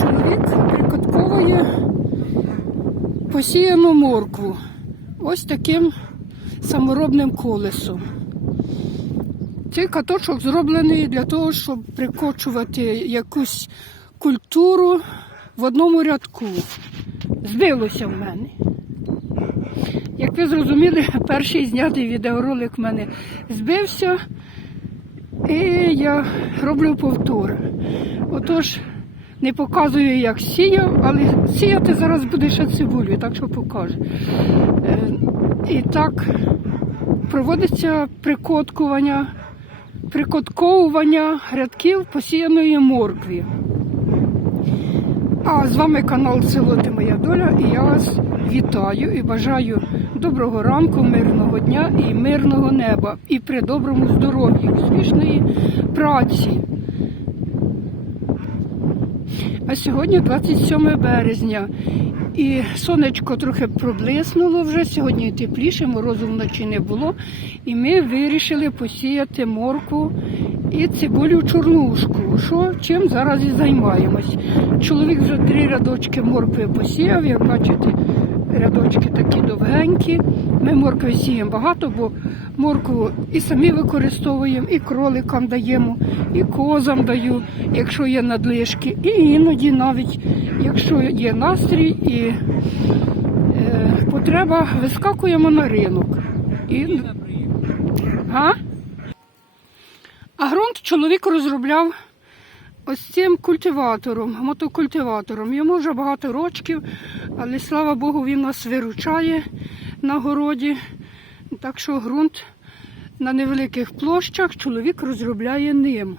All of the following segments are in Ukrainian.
Чоловік прикатковує посіяну моркву. Ось таким саморобним колесом. Цей каточок зроблений для того, щоб прикочувати якусь культуру в одному рядку. Збилося в мене. Як ви зрозуміли, перший знятий відеоролик в мене збився, і я роблю повтор. Отож, не показую, як сіяв, але сіяти зараз буде ще цибулю, так що покажу. Е, І так проводиться прикоткування, прикотковування рядків посіяної моркві. А з вами канал Село Моя Доля і я вас вітаю і бажаю доброго ранку, мирного дня і мирного неба. І при доброму здоров'ї, успішної праці. А сьогодні 27 березня. І сонечко трохи проблиснуло вже, сьогодні тепліше, морозу вночі не було. І ми вирішили посіяти морку і цибулю чорнушку. Що чим зараз і займаємось. Чоловік вже три рядочки моркви посіяв, як бачите, рядочки такі довгенькі. Ми моркви сіємо багато, бо моркву і самі використовуємо, і кроликам даємо, і козам даю, якщо є надлишки, і іноді навіть, якщо є настрій і е, потреба, вискакуємо на ринок. І... А? а ґрунт чоловік розробляв ось цим культиватором, мотокультиватором. Йому вже багато рочків, але слава Богу, він нас виручає на городі. Так що ґрунт на невеликих площах чоловік розробляє ним.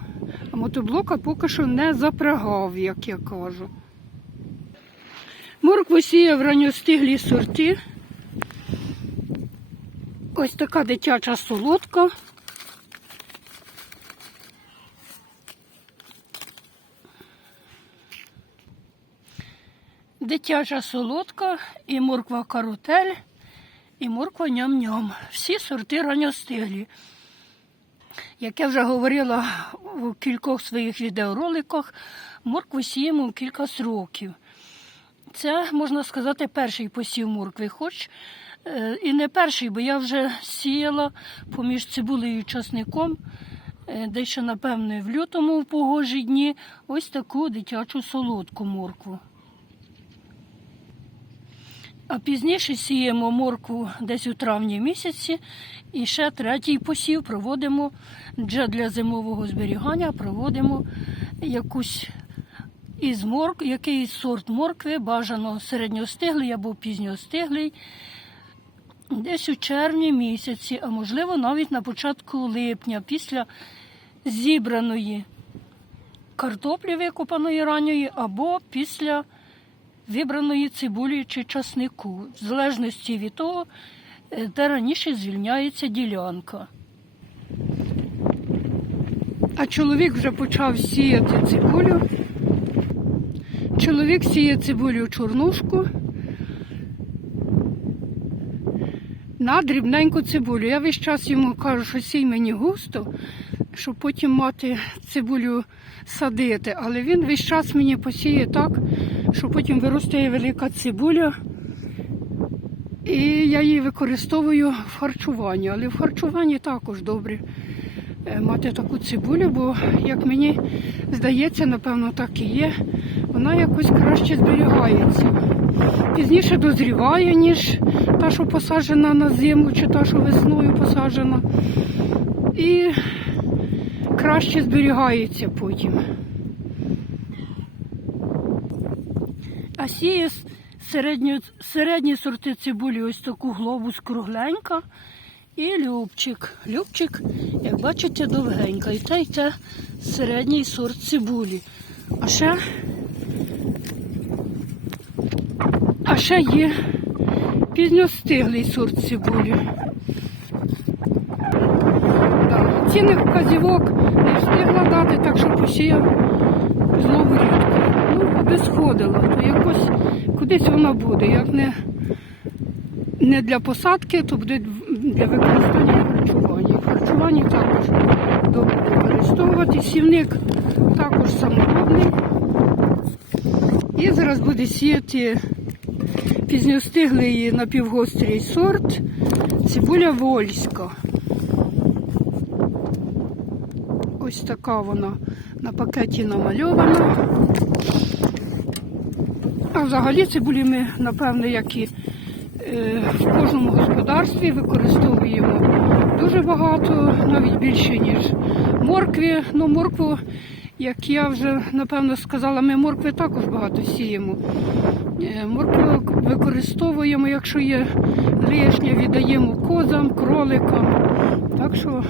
А мотоблока поки що не запрягав, як я кажу. Моркву сіяв ранньостиглі сорти. Ось така дитяча солодка. Дитяча солодка і морква карутель, і морква ням-ням. Всі сорти ранньостиглі. Як я вже говорила у кількох своїх відеороликах, моркву сіємо кілька років. Це, можна сказати, перший посів моркви, хоч е, і не перший, бо я вже сіяла поміж цибулею і часником, е, десь напевне, в лютому в погожі дні, ось таку дитячу солодку моркву. А пізніше сіємо моркву десь у травні місяці і ще третій посів проводимо вже для зимового зберігання, проводимо якусь із морк, якийсь сорт моркви, бажано середньостиглий або пізньостиглий, десь у червні місяці, а можливо навіть на початку липня, після зібраної картоплі викопаної ранньої, або після вибраної цибулі чи часнику, в залежності від того, е, де раніше звільняється ділянка. А чоловік вже почав сіяти цибулю. Чоловік сіє цибулю чорнушку на дрібненьку цибулю. Я весь час йому кажу, що сій мені густо, щоб потім мати цибулю садити. Але він весь час мені посіє так, що потім виростає велика цибуля. І я її використовую в харчуванні. Але в харчуванні також добре е, мати таку цибулю, бо, як мені здається, напевно, так і є. Вона якось краще зберігається. Пізніше дозріває, ніж та, що посаджена на зиму, чи та, що весною посаджена. І краще зберігається потім. А сіє с- середню, середні сорти цибулі ось таку глобус кругленька. І любчик. Любчик, як бачите, довгенька. І те, і те середній сорт цибулі. А ще, а ще є пізньостиглий сорт цибулі. Так, Цінних вказівок не встигла дати, так що посіяв знову рідко. Аби сходила, то якось кудись вона буде. Як не, не для посадки, то буде для використання. В харчуванні також добре використовувати. Сівник також саморобний. І зараз буде сіяти пізньостиглий напівгострий сорт цибуля вольська. Ось така вона на пакеті намальована. Взагалі цибулі ми, напевне, як і е, в кожному господарстві використовуємо дуже багато, навіть більше, ніж моркві. Ну, моркву, як я вже напевно сказала, ми моркви також багато сіємо. Е, Моркву використовуємо, якщо є лишнє, віддаємо козам, кроликам. Так що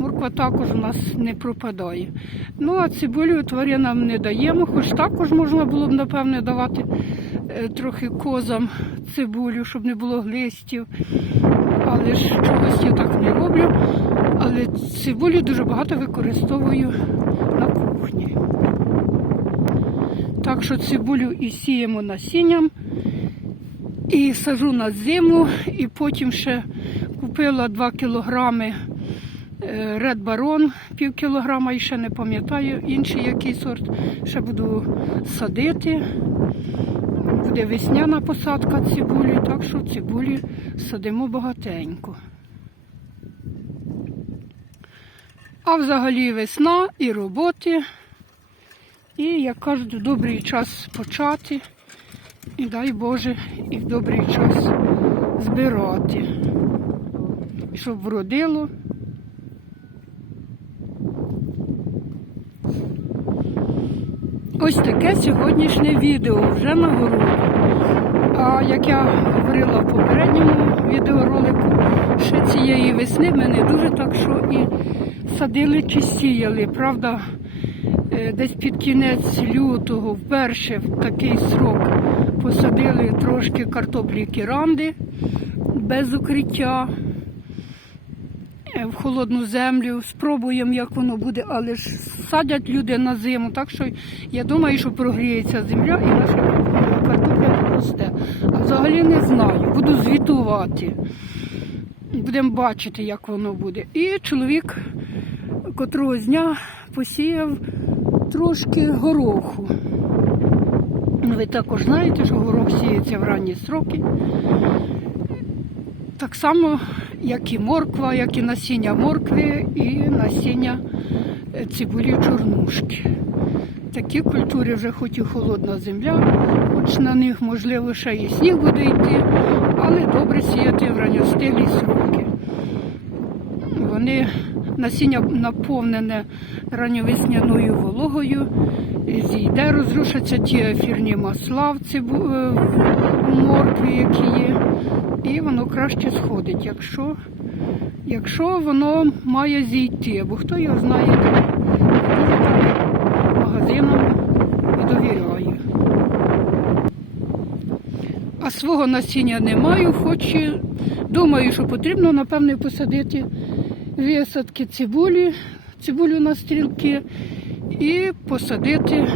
морква також у нас не пропадає. Ну а цибулю тваринам не даємо, хоч також можна було б, напевне, давати е, трохи козам цибулю, щоб не було глистів. Але ж чогось я так не роблю. Але цибулю дуже багато використовую на кухні. Так що цибулю і сіємо насінням, і сажу на зиму, і потім ще купила 2 кілограми е, Red Baron, пів кілограма, і ще не пам'ятаю інший який сорт. Ще буду садити. Буде весняна посадка цибулі, так що цибулі садимо багатенько. А взагалі весна і роботи. І, як кажуть, в добрий час почати. І дай Боже, і в добрий час збирати. Щоб вродило. Ось таке сьогоднішнє відео вже на городі. А як я говорила в попередньому відеоролику, ще цієї весни ми не дуже так, що і садили чи сіяли. Правда, е, десь під кінець лютого, вперше в такий срок посадили трошки картоплі кіранди без укриття в холодну землю. Спробуємо, як воно буде, але ж садять люди на зиму. Так що я думаю, що прогріється земля і наша картопля росте. А взагалі не знаю. Буду звітувати. Будемо бачити, як воно буде. І чоловік котрого дня посіяв трошки гороху. Ви також знаєте, що горох сіється в ранні сроки. Так само, як і морква, як і насіння моркви і насіння е, цибулі чорнушки. Такі культури вже хоч і холодна земля, хоч на них, можливо, ще і сніг буде йти, але добре сіяти в ранньостиглі сроки. Вони насіння наповнене ранньовесняною вологою, зійде, розрушаться ті ефірні масла в цибу- е, в моркві, які є, воно краще сходить, якщо, якщо воно має зійти, бо хто його знає, дуже так магазинам і довіряю. А свого насіння не маю, хоч і думаю, що потрібно, напевне, посадити висадки цибулі, цибулю на стрілки і посадити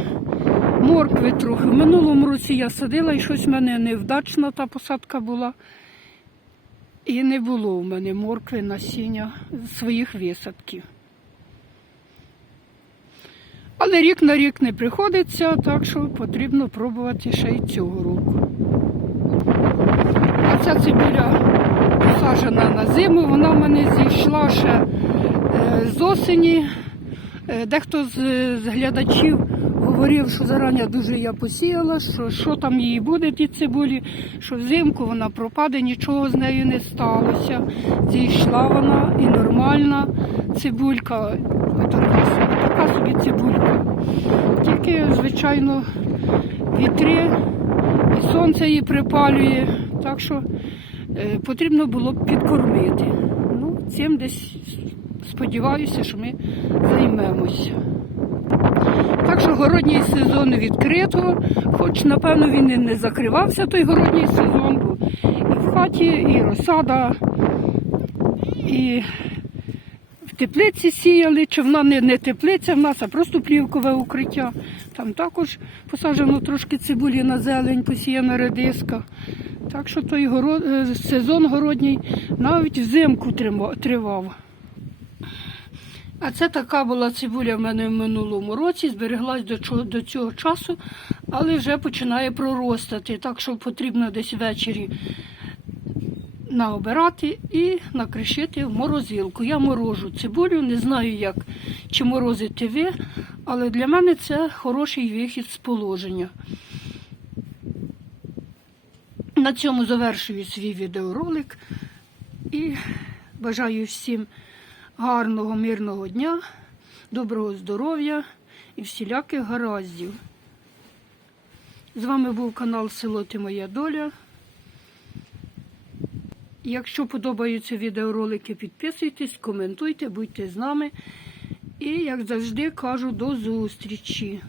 моркви трохи. В минулому році я садила і щось в мене невдачна та посадка була. І не було в мене моркви насіння своїх висадків. Але рік на рік не приходиться, так що потрібно пробувати ще й цього року. А ця цибуля посаджена на зиму, вона в мене зійшла ще е, з осені. Е, Дехто з глядачів говорив, що зарані дуже я посіяла, що, що там її буде, ті цибулі, що взимку вона пропаде, нічого з нею не сталося. Зійшла вона і нормальна цибулька, собі- така собі цибулька. Тільки, звичайно, вітри і сонце її припалює, так що е, потрібно було б підкормити. Ну, цим десь сподіваюся, що ми займемося. Так що городній сезон відкрито, хоч, напевно, він і не закривався той городній сезон, бо і в хаті, і розсада, і в теплиці сіяли, чи вона не, не теплиця в нас, а просто плівкове укриття. Там також посаджено трошки цибулі на зелень, посіяна редиска. Так що той город, е, сезон городній навіть взимку тривав. А це така була цибуля в мене в минулому році, збереглась до, до цього часу, але вже починає проростати. Так що потрібно десь ввечері наобирати і накришити в морозилку. Я морожу цибулю, не знаю, як чи морозите ви, але для мене це хороший вихід з положення. На цьому завершую свій відеоролик і бажаю всім гарного, мирного дня, доброго здоров'я і всіляких гараздів. З вами був канал Село Ти Моя Доля. Якщо подобаються відеоролики, підписуйтесь, коментуйте, будьте з нами. І, як завжди, кажу до зустрічі.